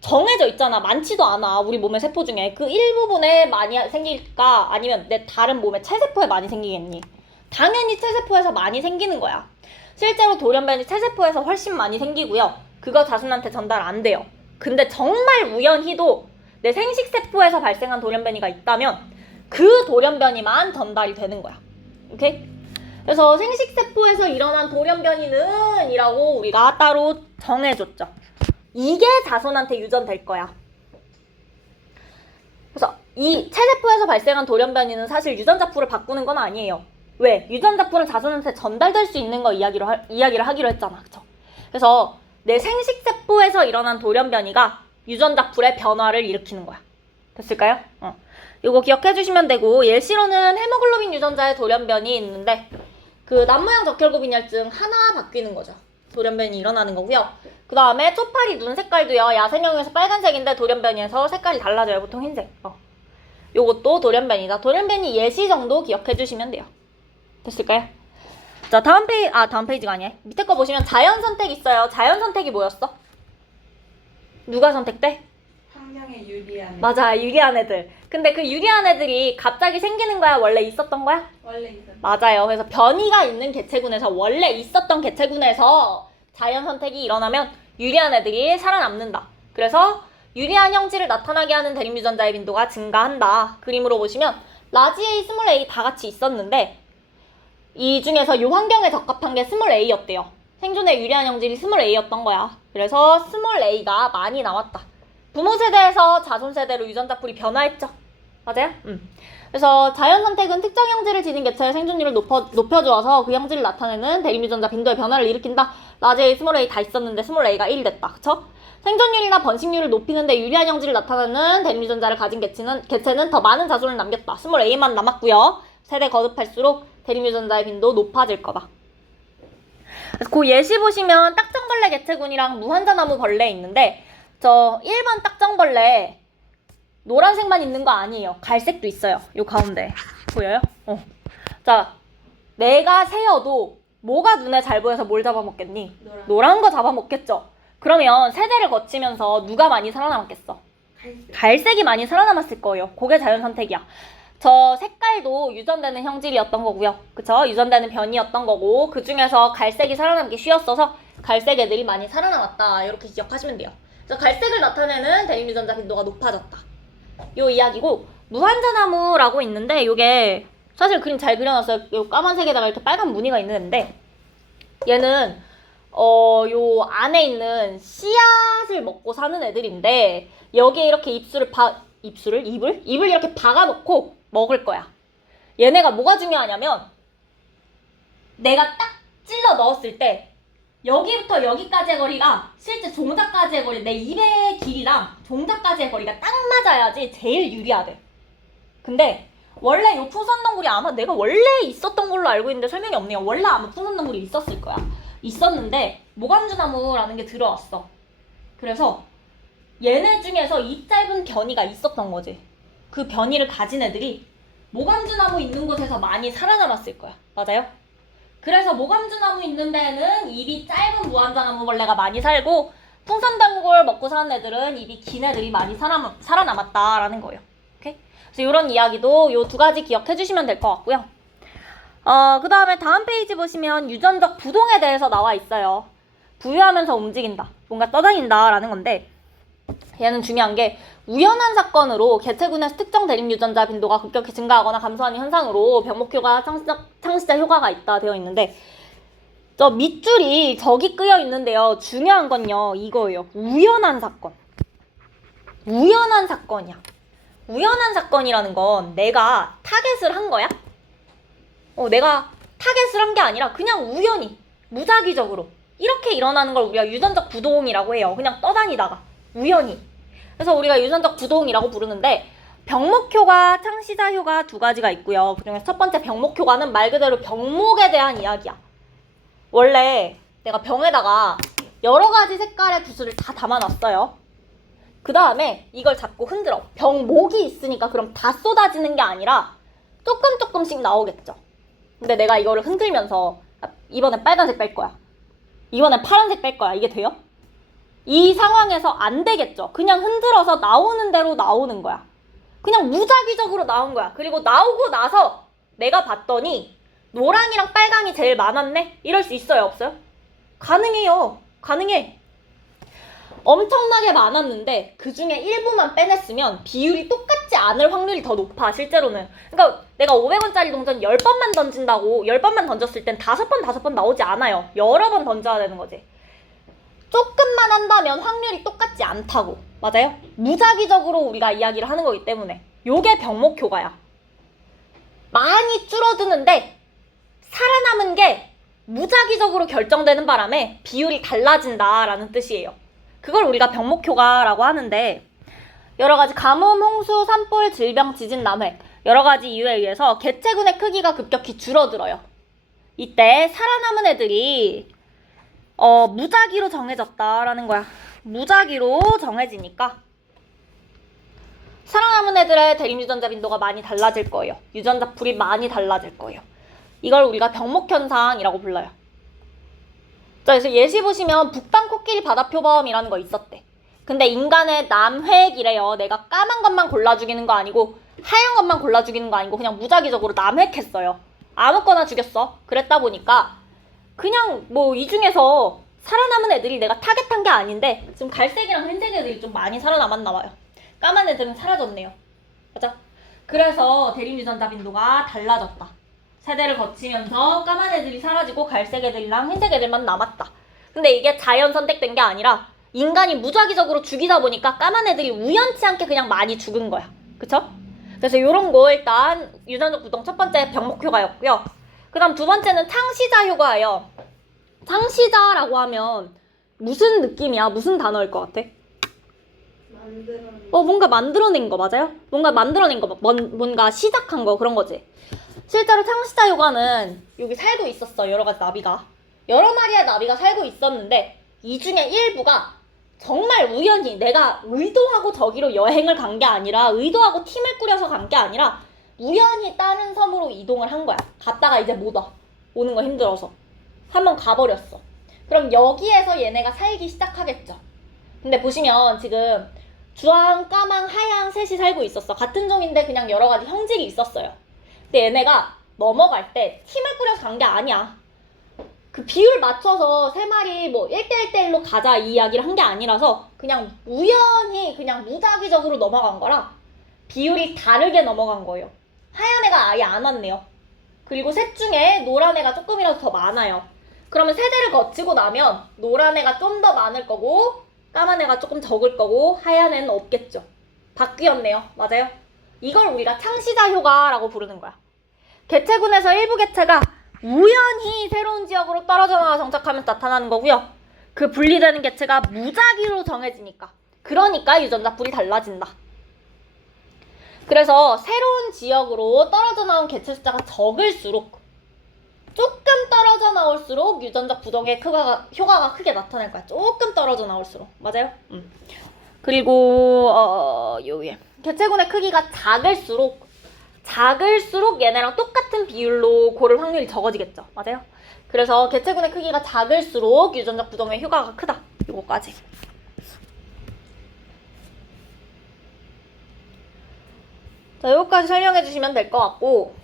정해져 있잖아. 많지도 않아. 우리 몸의 세포 중에. 그 일부분에 많이 생길까? 아니면 내 다른 몸의 체세포에 많이 생기겠니? 당연히 체세포에서 많이 생기는 거야. 실제로 돌연변이 체세포에서 훨씬 많이 생기고요. 그거 자손한테 전달 안 돼요. 근데 정말 우연히도 내 생식세포에서 발생한 돌연변이가 있다면 그 돌연변이만 전달이 되는 거야. 오케이? 그래서 생식세포에서 일어난 돌연변이는 이라고 우리가 따로 정해줬죠. 이게 자손한테 유전될 거야. 그래서 이 체세포에서 발생한 돌연변이는 사실 유전자풀을 바꾸는 건 아니에요. 왜? 유전자풀은 자손한테 전달될 수 있는 거 이야기를 하기로 했잖아. 그쵸? 그래서 내 생식세포에서 일어난 돌연변이가 유전자풀의 변화를 일으키는 거야. 됐을까요? 이거 기억해 주시면 되고 예시로는 헤모글로빈 유전자의 돌연변이 있는데 그 남모양 적혈구빈혈증 하나 바뀌는 거죠. 돌연변이 일어나는 거고요. 그 다음에 초파리 눈 색깔도요. 야생형에서 빨간색인데 돌연변이에서 색깔이 달라져요. 보통 흰색. 요것도 돌연변이다. 돌연변이 예시 정도 기억해 주시면 돼요. 됐을까요? 자, 다음 페이지가 아니에요. 밑에 거 보시면 자연선택 있어요. 자연선택이 뭐였어? 누가 선택돼? 환경에 유리한 애들. 맞아, 유리한 애들. 근데 그 유리한 애들이 갑자기 생기는 거야? 원래 있었던 거야? 원래 있었어. 맞아요. 그래서 변이가 있는 개체군에서 원래 있었던 개체군에서 자연선택이 일어나면 유리한 애들이 살아남는다. 그래서 유리한 형질을 나타나게 하는 대립유전자의 빈도가 증가한다. 그림으로 보시면 라지 A, 스몰 a 다 같이 있었는데 이 중에서 요 환경에 적합한 게 스몰 a였대요. 생존에 유리한 형질이 스몰 a였던 거야. 그래서 스몰 a가 많이 나왔다. 부모 세대에서 자손 세대로 유전자 풀이 변화했죠. 맞아요? 그래서 자연 선택은 특정 형질을 지닌 개체의 생존율을 높여주어서 그 형질을 나타내는 대립 유전자 빈도의 변화를 일으킨다. 라지 A, 스몰 a 다 있었는데 스몰 a가 1 됐다. 그쵸? 생존율이나 번식률을 높이는데 유리한 형질을 나타내는 대립 유전자를 가진 개체는 더 많은 자손을 남겼다. 스몰 a만 남았고요. 세대 거듭할수록 대립 유전자의 빈도 높아질 거다. 그래서 그 예시 보시면 딱정벌레 개체군이랑 무한자나무 벌레 있는데 저 1번 딱정벌레 노란색만 있는 거 아니에요. 갈색도 있어요. 요 가운데 보여요? 자, 내가 새여도 뭐가 눈에 잘 보여서 뭘 잡아먹겠니? 노란 거 잡아먹겠죠. 그러면 세대를 거치면서 누가 많이 살아남았겠어? 갈색이 많이 살아남았을 거예요. 그게 자연 선택이야. 저 색깔도 유전되는 형질이었던 거고요. 그쵸? 유전되는 변이였던 거고 그 중에서 갈색이 살아남기 쉬웠어서 갈색 애들이 많이 살아남았다. 이렇게 기억하시면 돼요. 그래서 갈색을 나타내는 대립 유전자 빈도가 높아졌다. 요 이야기고 무한자나무라고 있는데 요게 사실 그림 잘 그려놨어요. 요 까만색에다가 이렇게 빨간 무늬가 있는 애인데 얘는 요 안에 있는 씨앗을 먹고 사는 애들인데 여기에 이렇게 입을 이렇게 박아놓고 먹을 거야. 얘네가 뭐가 중요하냐면 내가 딱 찔러 넣었을 때 여기부터 여기까지의 거리가 실제 종자까지의 거리, 내 입의 길이랑 종자까지의 거리가 딱 맞아야지 제일 유리하대. 근데 원래 요 풍선덩굴이 아마 내가 원래 있었던 걸로 알고 있는데 설명이 없네요. 원래 아마 풍선덩굴이 있었을 거야. 있었는데 모감주나무라는 게 들어왔어. 그래서 얘네 중에서 이 짧은 변이가 있었던 거지. 그 변이를 가진 애들이 모감주나무 있는 곳에서 많이 살아남았을 거야. 맞아요? 그래서 모감주나무 있는 데는 입이 짧은 무한자나무 벌레가 많이 살고 풍선단골 먹고 사는 애들은 입이 긴 애들이 많이 살아남았다라는 거예요. 오케이? 그래서 이런 이야기도 요 2가지 기억해 주시면 될 것 같고요. 그 다음에 다음 페이지 보시면 유전적 부동에 대해서 나와 있어요. 부유하면서 움직인다. 뭔가 떠다닌다라는 건데 얘는 중요한 게 우연한 사건으로 개체군의 특정 대립 유전자 빈도가 급격히 증가하거나 감소하는 현상으로 병목효과, 창시자 효과가 있다 되어 있는데 저 밑줄이 저기 끄여 있는데요. 중요한 건요. 이거예요. 우연한 사건. 우연한 사건이야. 우연한 사건이라는 건 내가 타겟을 한 거야? 내가 타겟을 한 게 아니라 그냥 우연히 무작위적으로 이렇게 일어나는 걸 우리가 유전적 부동이라고 해요. 그냥 떠다니다가 우연히. 그래서 우리가 유전적 부동이라고 부르는데 병목효과, 창시자 효과 2가지가 있고요. 그중에 첫 번째 병목효과는 말 그대로 병목에 대한 이야기야. 원래 내가 병에다가 여러 가지 색깔의 구슬을 다 담아놨어요. 그 다음에 이걸 잡고 흔들어. 병목이 있으니까 그럼 다 쏟아지는 게 아니라 조금씩 나오겠죠. 근데 내가 이거를 흔들면서 이번엔 빨간색 뺄 거야. 이번엔 파란색 뺄 거야. 이게 돼요? 이 상황에서 안 되겠죠. 그냥 흔들어서 나오는 대로 나오는 거야. 그냥 무작위적으로 나온 거야. 그리고 나오고 나서 내가 봤더니 노랑이랑 빨강이 제일 많았네? 이럴 수 있어요? 없어요? 가능해요. 가능해. 엄청나게 많았는데 그 중에 일부만 빼냈으면 비율이 똑같지 않을 확률이 더 높아. 실제로는. 그러니까 내가 500원짜리 동전 10번만 던진다고 10번만 던졌을 땐 5번 나오지 않아요. 여러 번 던져야 되는 거지. 조금만 한다면 확률이 똑같지 않다고. 맞아요? 무작위적으로 우리가 이야기를 하는 거기 때문에 요게 병목효과야. 많이 줄어드는데 살아남은 게 무작위적으로 결정되는 바람에 비율이 달라진다라는 뜻이에요. 그걸 우리가 병목효과라고 하는데 여러 가지 가뭄, 홍수, 산불, 질병, 지진, 남획 여러 가지 이유에 의해서 개체군의 크기가 급격히 줄어들어요. 이때 살아남은 애들이 무작위로 정해졌다라는 거야. 무작위로 정해지니까 살아남은 애들의 대립 유전자 빈도가 많이 달라질 거예요. 유전자 풀이 많이 달라질 거예요. 이걸 우리가 병목현상이라고 불러요. 자, 그래서 예시 보시면 북방 코끼리 바다표범이라는 거 있었대. 근데 인간의 남획이래요. 내가 까만 것만 골라 죽이는 거 아니고 하얀 것만 골라 죽이는 거 아니고 그냥 무작위적으로 남획했어요. 아무거나 죽였어. 그랬다 보니까 그냥 뭐 이 중에서 살아남은 애들이 내가 타겟한 게 아닌데 지금 갈색이랑 흰색 애들이 좀 많이 살아남았나 봐요. 까만 애들은 사라졌네요. 맞아? 그래서 대립 유전자 빈도가 달라졌다. 세대를 거치면서 까만 애들이 사라지고 갈색 애들이랑 흰색 애들만 남았다. 근데 이게 자연 선택된 게 아니라 인간이 무작위적으로 죽이다 보니까 까만 애들이 우연치 않게 그냥 많이 죽은 거야. 그쵸? 그래서 요런 거 일단 유전적 부동 첫 번째 병목 효과였고요. 그 다음 두 번째는 창시자 효과예요. 창시자라고 하면 무슨 느낌이야? 무슨 단어일 것 같아? 뭔가 만들어낸 거 맞아요? 뭔가 만들어낸 거, 뭔가 시작한 거 그런 거지. 실제로 창시자 효과는 여기 살고 있었어. 여러 가지 나비가. 여러 마리의 나비가 살고 있었는데 이 중에 일부가 정말 우연히 내가 의도하고 저기로 여행을 간 게 아니라 의도하고 팀을 꾸려서 간 게 아니라 우연히 다른 섬으로 이동을 한 거야. 갔다가 이제 못 와. 오는 거 힘들어서. 한번 가버렸어. 그럼 여기에서 얘네가 살기 시작하겠죠. 근데 보시면 지금 주황, 까망, 하양 셋이 살고 있었어. 같은 종인데 그냥 여러 가지 형질이 있었어요. 근데 얘네가 넘어갈 때 팀을 꾸려서 간 게 아니야. 그 비율 맞춰서 세 마리 뭐 1대1대1로 가자 이 이야기를 한 게 아니라서 그냥 우연히 그냥 무작위적으로 넘어간 거라 비율이 다르게 넘어간 거예요. 하얀 애가 아예 안 왔네요. 그리고 셋 중에 노란 애가 조금이라도 더 많아요. 그러면 세대를 거치고 나면 노란 애가 좀 더 많을 거고 까만 애가 조금 적을 거고 하얀 애는 없겠죠. 바뀌었네요. 맞아요? 이걸 우리가 창시자 효과라고 부르는 거야. 개체군에서 일부 개체가 우연히 새로운 지역으로 떨어져 나와 정착하면서 나타나는 거고요. 그 분리되는 개체가 무작위로 정해지니까. 그러니까 유전자 풀이 달라진다. 그래서 새로운 지역으로 떨어져 나온 개체 숫자가 적을수록 조금 떨어져 나올수록 유전자 부동의 효과가 크게 나타날 거야. 조금 떨어져 나올수록. 맞아요? 그리고 여기에 개체군의 크기가 작을수록 얘네랑 똑같은 비율로 고를 확률이 적어지겠죠. 맞아요? 그래서 개체군의 크기가 작을수록 유전자 부동의 효과가 크다. 요거까지. 자, 요거까지 설명해 주시면 될 것 같고.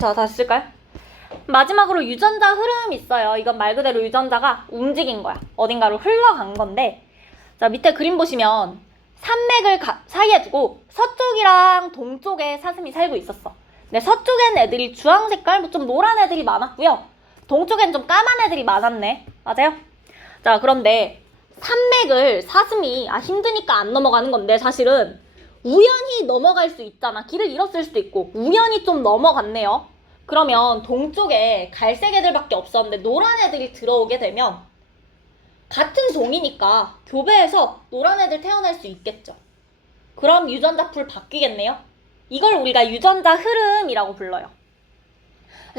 자, 다시 쓸까요? 마지막으로 유전자 흐름이 있어요. 이건 말 그대로 유전자가 움직인 거야. 어딘가로 흘러간 건데. 자, 밑에 그림 보시면 산맥을 사이에 두고 서쪽이랑 동쪽에 사슴이 살고 있었어. 근데 서쪽엔 애들이 주황 색깔, 뭐 좀 노란 애들이 많았고요. 동쪽엔 좀 까만 애들이 많았네. 맞아요? 자, 그런데 산맥을 사슴이 힘드니까 안 넘어가는 건데 사실은 우연히 넘어갈 수 있잖아. 길을 잃었을 수도 있고 우연히 좀 넘어갔네요. 그러면 동쪽에 갈색 애들밖에 없었는데 노란 애들이 들어오게 되면 같은 종이니까 교배해서 노란 애들 태어날 수 있겠죠. 그럼 유전자 풀 바뀌겠네요. 이걸 우리가 유전자 흐름이라고 불러요.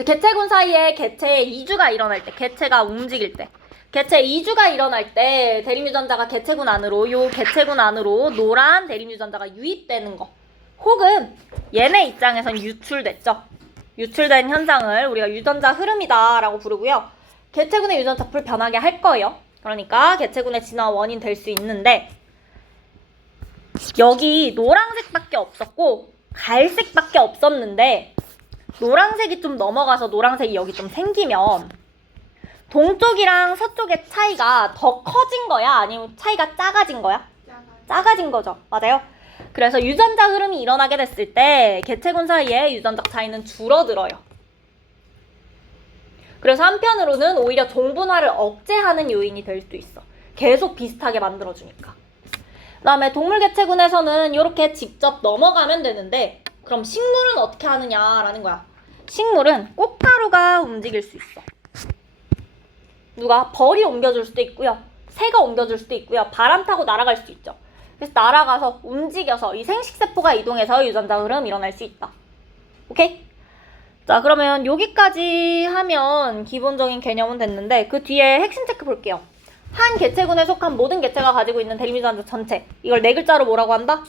개체군 사이에 개체의 이주가 일어날 때, 개체가 움직일 때, 개체 이주가 일어날 때 대립유전자가 개체군 안으로, 요 개체군 안으로 노란 대립유전자가 유입되는 거, 혹은 얘네 입장에선 유출됐죠. 유출된 현상을 우리가 유전자 흐름이다 라고 부르고요. 개체군의 유전자 풀 변하게 할 거예요. 그러니까 개체군의 진화 원인 될 수 있는데, 여기 노란색밖에 없었고 갈색밖에 없었는데 노란색이 좀 넘어가서 노란색이 여기 좀 생기면 동쪽이랑 서쪽의 차이가 더 커진 거야? 아니면 차이가 작아진 거야? 작아진 거죠. 맞아요? 그래서 유전자 흐름이 일어나게 됐을 때 개체군 사이에 유전적 차이는 줄어들어요. 그래서 한편으로는 오히려 종분화를 억제하는 요인이 될 수도 있어. 계속 비슷하게 만들어주니까. 그 다음에 동물 개체군에서는 이렇게 직접 넘어가면 되는데, 그럼 식물은 어떻게 하느냐라는 거야. 식물은 꽃가루가 움직일 수 있어. 누가 벌이 옮겨줄 수도 있고요. 새가 옮겨줄 수도 있고요. 바람 타고 날아갈 수도 있죠. 그래서 날아가서 움직여서 이 생식세포가 이동해서 유전자 흐름 일어날 수 있다. 오케이? 자, 그러면 여기까지 하면 기본적인 개념은 됐는데 그 뒤에 핵심 체크 볼게요. 한 개체군에 속한 모든 개체가 가지고 있는 대립유전자 전체. 이걸 네 글자로 뭐라고 한다?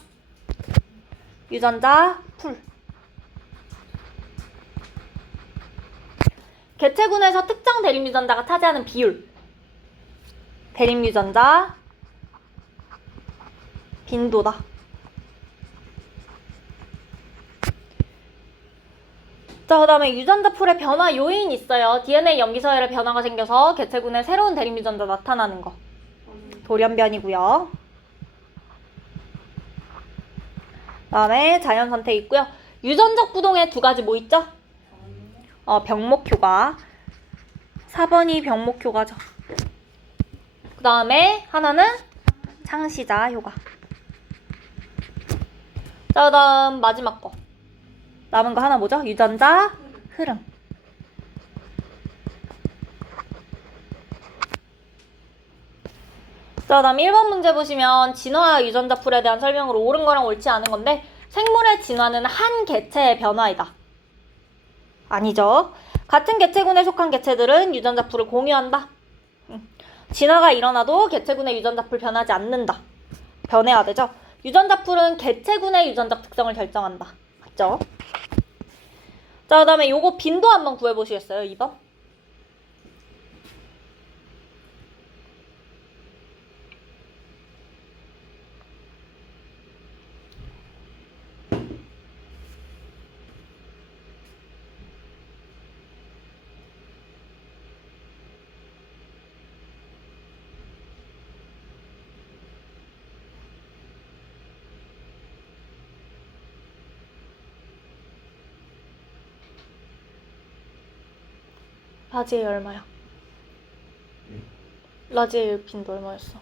유전자 풀. 개체군에서 특정 대립유전자가 차지하는 비율. 대립유전자 빈도다. 자, 그 다음에 유전자 풀의 변화 요인이 있어요. DNA 염기서열의 변화가 생겨서 개체군에 새로운 대립유전자 나타나는 거. 돌연변이고요. 그다음에 자연 선택 있고요. 유전적 부동에 두 가지 뭐 있죠? 병목 효과. 4번이 병목 효과죠. 그다음에 하나는 창시자 효과. 자, 그다음 마지막 거. 남은 거 하나 뭐죠? 유전자 흐름. 자, 그다음 1번 문제 보시면 진화와 유전자 풀에 대한 설명으로 옳은 거랑 옳지 않은 건데 생물의 진화는 한 개체의 변화이다. 아니죠. 같은 개체군에 속한 개체들은 유전자 풀을 공유한다. 진화가 일어나도 개체군의 유전자 풀 변하지 않는다. 변해야 되죠. 유전자 풀은 개체군의 유전적 특성을 결정한다. 맞죠? 자, 그 다음에 요거 빈도 한번 구해보시겠어요? 2번. 라지에이 얼마야? 라지에이 빈도 얼마였어?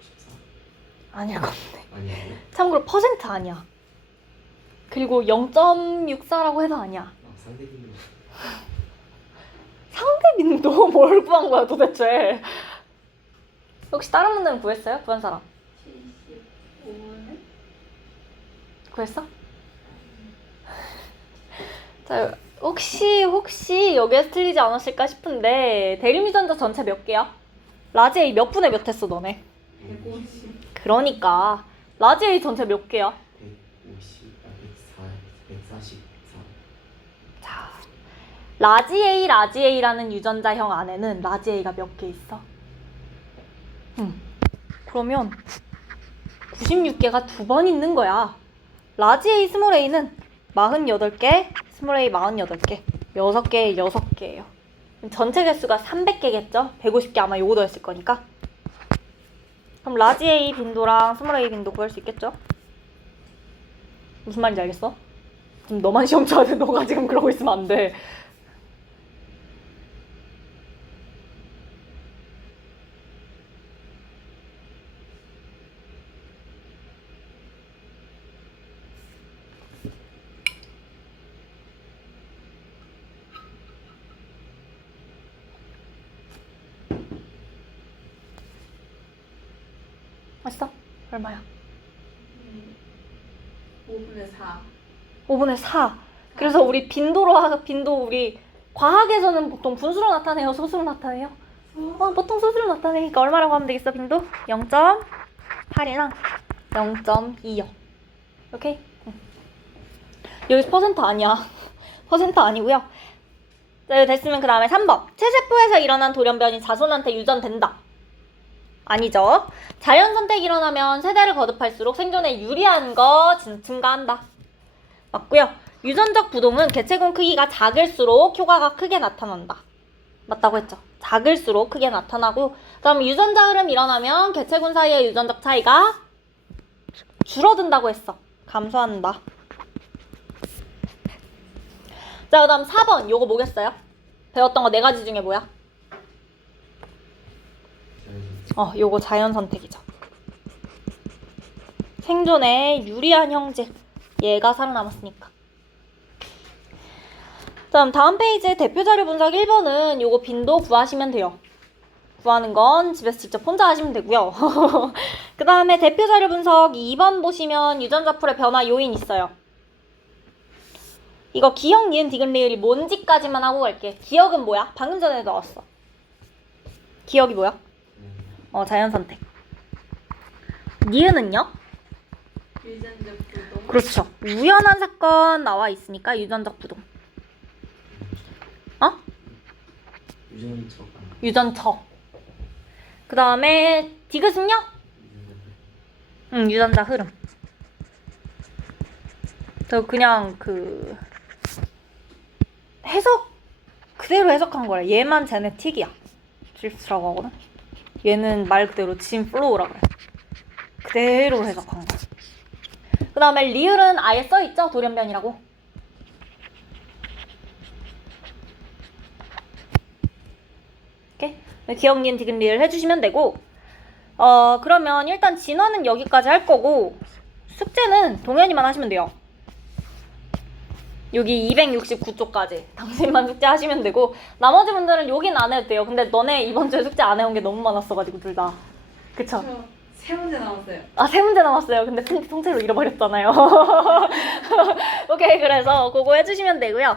14? 아닐 건데. 아니에요? 참고로 퍼센트 아니야. 그리고 0.64라고 해도 아니야. 상대 빈도 상대 빈도 뭘 구한 거야 도대체? 혹시 다른 분들은 구했어요? 구한 사람? 75는? 구했어? 자, 혹시 여기에서 틀리지 않았을까 싶은데 대림유전자 전체 몇 개야? 라지에이 몇 분의 몇 했어 너네? 150. 그러니까 라지에이 전체 몇 개야? 150, 144. 자, 라지에이라는 유전자형 안에는 라지에이가 몇 개 있어? 그러면 96개가 두 번 있는 거야. 라지에이 스몰 a는 48개, 스몰 a 48개, 6개에 6개예요. 전체 개수가 300개겠죠? 150개 아마 요거 더했을 거니까. 그럼 라지 A 빈도랑 스몰 a 빈도 구할 수 있겠죠? 무슨 말인지 알겠어? 지금 너만 시험 쳐야 돼. 너가 지금 그러고 있으면 안 돼. 맞어? 얼마야? 5분의 4. 5분의 4. 그래서 우리 빈도 우리 과학에서는 보통 분수로 나타내요? 소수로 나타내요? 보통 소수로 나타내니까 얼마라고 하면 되겠어, 빈도? 0.8이랑 0.2요. 오케이? 여기서 퍼센트 아니야. 퍼센트 아니고요. 자, 됐으면 그 다음에 3번. 체세포에서 일어난 돌연변이 자손한테 유전된다. 아니죠. 자연 선택이 일어나면 세대를 거듭할수록 생존에 유리한 거 증가한다. 맞고요. 유전적 부동은 개체군 크기가 작을수록 효과가 크게 나타난다. 맞다고 했죠. 작을수록 크게 나타나고, 그다음 유전자 흐름 일어나면 개체군 사이의 유전적 차이가 줄어든다고 했어. 감소한다. 자, 그다음 4번 요거 뭐겠어요? 배웠던 거 4가지 중에 뭐야? 요거 자연 선택이죠. 생존에 유리한 형질. 얘가 살아남았으니까. 다음 페이지에 대표자료 분석 1번은 요거 빈도 구하시면 돼요. 구하는 건 집에서 직접 혼자 하시면 되고요. 그 다음에 대표자료 분석 2번 보시면 유전자 풀의 변화 요인 있어요. 이거 기억, 니은, 디귿, 리을이 뭔지까지만 하고 갈게. 기억은 뭐야? 방금 전에 나왔어. 기억이 뭐야? 자연 선택. 니은은요? 유전적 부동. 그렇죠. 우연한 사건 나와 있으니까 유전적 부동. 유전적. 그 다음에 디귿은요? 유전자 흐름. 저 그냥 해석 그대로 해석한 거래. 얘만 제네틱이야. 드리프트라고 하거든. 얘는 말 그대로 진 플로우라 그래. 그대로 해석한 거야. 그 다음에 리을은 아예 써있죠? 돌연변이라고. 이렇게 기억, 니은, 디귿, 리을 해주시면 되고, 그러면 일단 진화는 여기까지 할 거고, 숙제는 동현이만 하시면 돼요. 여기 269쪽까지 당신만 숙제하시면 되고, 나머지 분들은 여긴 안 해도 돼요. 근데 너네 이번 주에 숙제 안 해온 게 너무 많았어가지고 둘 다. 그쵸? 저 세 문제 남았어요. 아, 3문제 남았어요. 근데 통째로 잃어버렸잖아요. 오케이, 그래서 그거 해주시면 되고요.